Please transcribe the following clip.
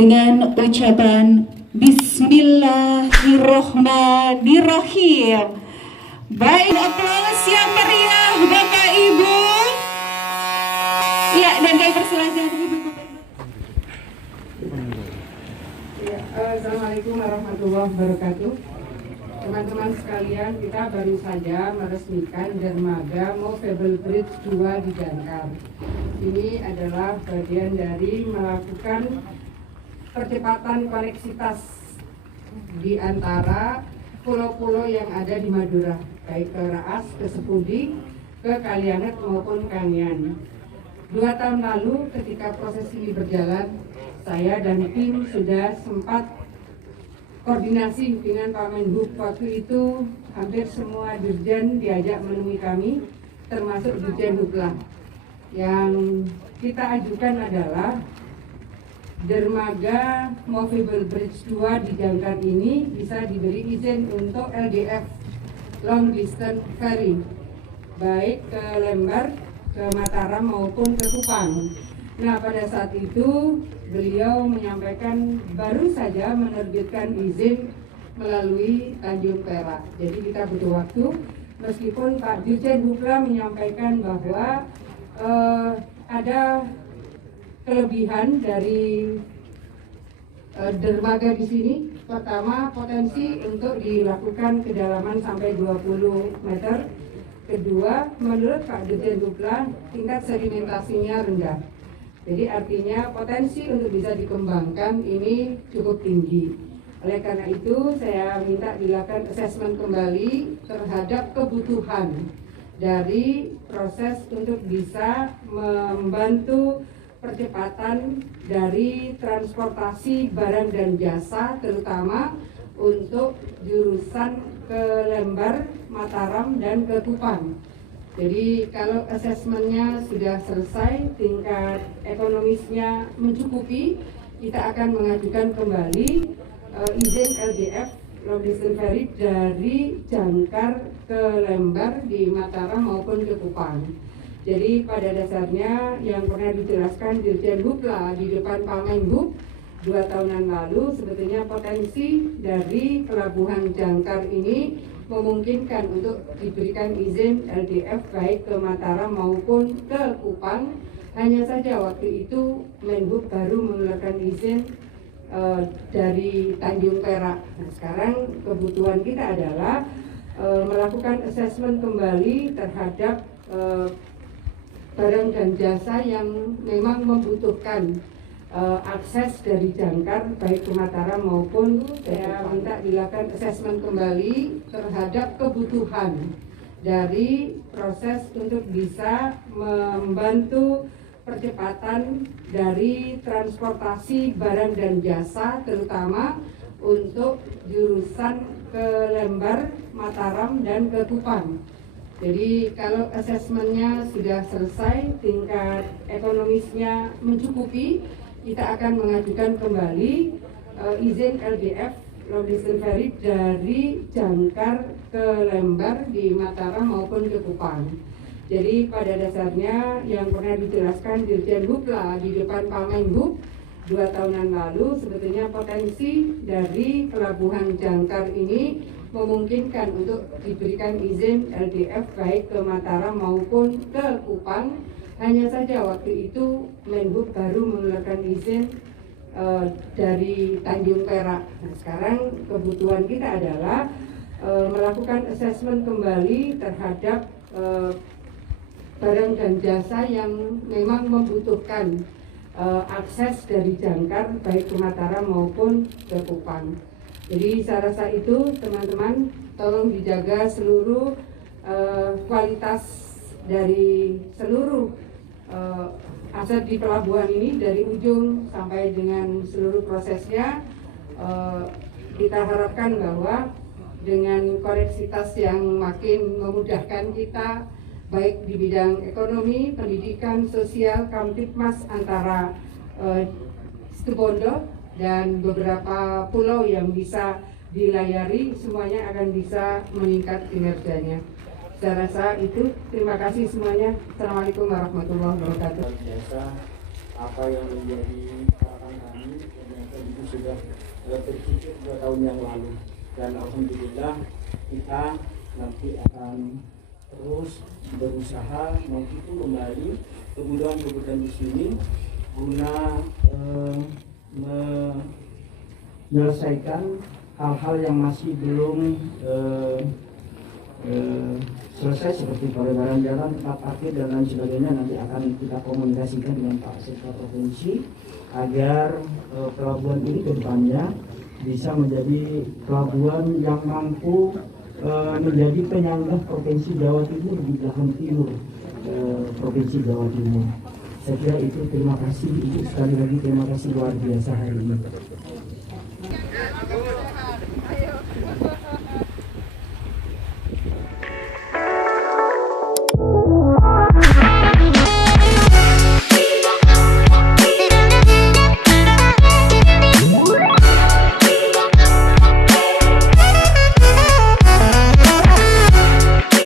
dengan ucapan Bismillahirrohmanirrohim. Baik, aplaus yang meriah Bapak Ibu. Ya, dan kami persilahkan Ibu. Assalamualaikum warahmatullahi wabarakatuh. Teman-teman sekalian, kita baru saja meresmikan dermaga Movable Bridge 2 di Jangkar. Ini adalah bagian dari melakukan percepatan koneksitas di antara pulau-pulau yang ada di Madura, baik ke Raas, ke Sepudi, ke Kalianget maupun Kangian. 2 tahun lalu ketika proses ini berjalan, saya dan tim sudah sempat koordinasi dengan Pak Menhub. Waktu itu hampir semua dirjen diajak menemui kami, termasuk Dirjen Hubla. Yang kita ajukan adalah dermaga Movable Bridge 2 di Jangkar ini bisa diberi izin untuk LDF, Long Distance Ferry, baik ke Lembar, ke Mataram maupun ke Kupang. Nah, pada saat itu beliau menyampaikan baru saja menerbitkan izin melalui Tanjung Perak. Jadi kita butuh waktu, meskipun Pak Dirjen Hubla menyampaikan bahwa ada kelebihan dari dermaga di sini. Pertama, potensi untuk dilakukan kedalaman sampai 20 meter. Kedua, menurut Pak Dirjen Hubla, tingkat sedimentasinya rendah. Jadi artinya potensi untuk bisa dikembangkan ini cukup tinggi. Oleh karena itu saya minta dilakukan asesmen kembali terhadap kebutuhan dari proses untuk bisa membantu percepatan dari transportasi barang dan jasa, terutama untuk jurusan ke Lembar, Mataram, dan ke Kupang. Jadi kalau asesmennya sudah selesai, tingkat ekonomisnya mencukupi, kita akan mengajukan kembali izin LDF, Long Distance Ferry, dari Jangkar ke Lembar di Mataram maupun ke Kupang. Jadi pada dasarnya yang pernah dijelaskan Dirjen Hubla di depan Pak Menhub 2 tahunan lalu, sebetulnya potensi dari pelabuhan Jangkar ini memungkinkan untuk diberikan izin LDF baik ke Mataram maupun ke Kupang. Hanya saja waktu itu Menhub baru mengeluarkan izin dari Tanjung Perak. Nah, sekarang kebutuhan kita adalah melakukan asesmen kembali terhadap barang dan jasa yang memang membutuhkan akses dari Jangkar baik ke Mataram maupun saya minta dilakukan asesmen kembali terhadap kebutuhan dari proses untuk bisa membantu percepatan dari transportasi barang dan jasa, terutama untuk jurusan ke Lembar, Mataram, dan ke Kupang. Jadi kalau asesmennya sudah selesai, tingkat ekonomisnya mencukupi, kita akan mengajukan kembali izin LDF, Long Distance Ferry, dari Jangkar ke Lembar di Mataram maupun ke Kupang. Jadi pada dasarnya yang pernah dijelaskan Dirjen Hubla di depan Pak Menhub 2 tahunan lalu, sebetulnya potensi dari pelabuhan Jangkar ini memungkinkan untuk diberikan izin LDF baik ke Mataram maupun ke Kupang. Hanya saja waktu itu Menhub baru mengeluarkan izin dari Tanjung Perak. Nah, sekarang kebutuhan kita adalah melakukan asesmen kembali terhadap barang dan jasa yang memang membutuhkan akses dari Jangkar baik ke Mataram maupun ke Kupang. Jadi saya rasa itu teman-teman tolong dijaga seluruh kualitas dari seluruh aset di pelabuhan ini dari ujung sampai dengan seluruh prosesnya. Kita harapkan bahwa dengan koneksitas yang makin memudahkan kita baik di bidang ekonomi, pendidikan, sosial, Kamtipmas antara Situbondo dan beberapa pulau yang bisa dilayari, semuanya akan bisa meningkat kinerjanya. Saya rasa itu. Terima kasih semuanya. Assalamualaikum warahmatullahi wabarakatuh. apa yang menjadi harapan kami ternyata itu sudah tercicil 2 tahun yang lalu, dan alhamdulillah kita nanti akan terus berusaha menghitung kembali kebutuhan di sini guna menyelesaikan hal-hal yang masih belum selesai seperti peredaran jalan, tempat parkir dan lain sebagainya. Nanti akan kita komunikasikan dengan Pak Sekda Provinsi agar pelabuhan ini ke depannya bisa menjadi pelabuhan yang mampu menjadi penyangga Provinsi Jawa Timur di belahan timur Provinsi Jawa Timur. Saya kira itu, terima kasih, itu sekali lagi terima kasih luar biasa hari ini.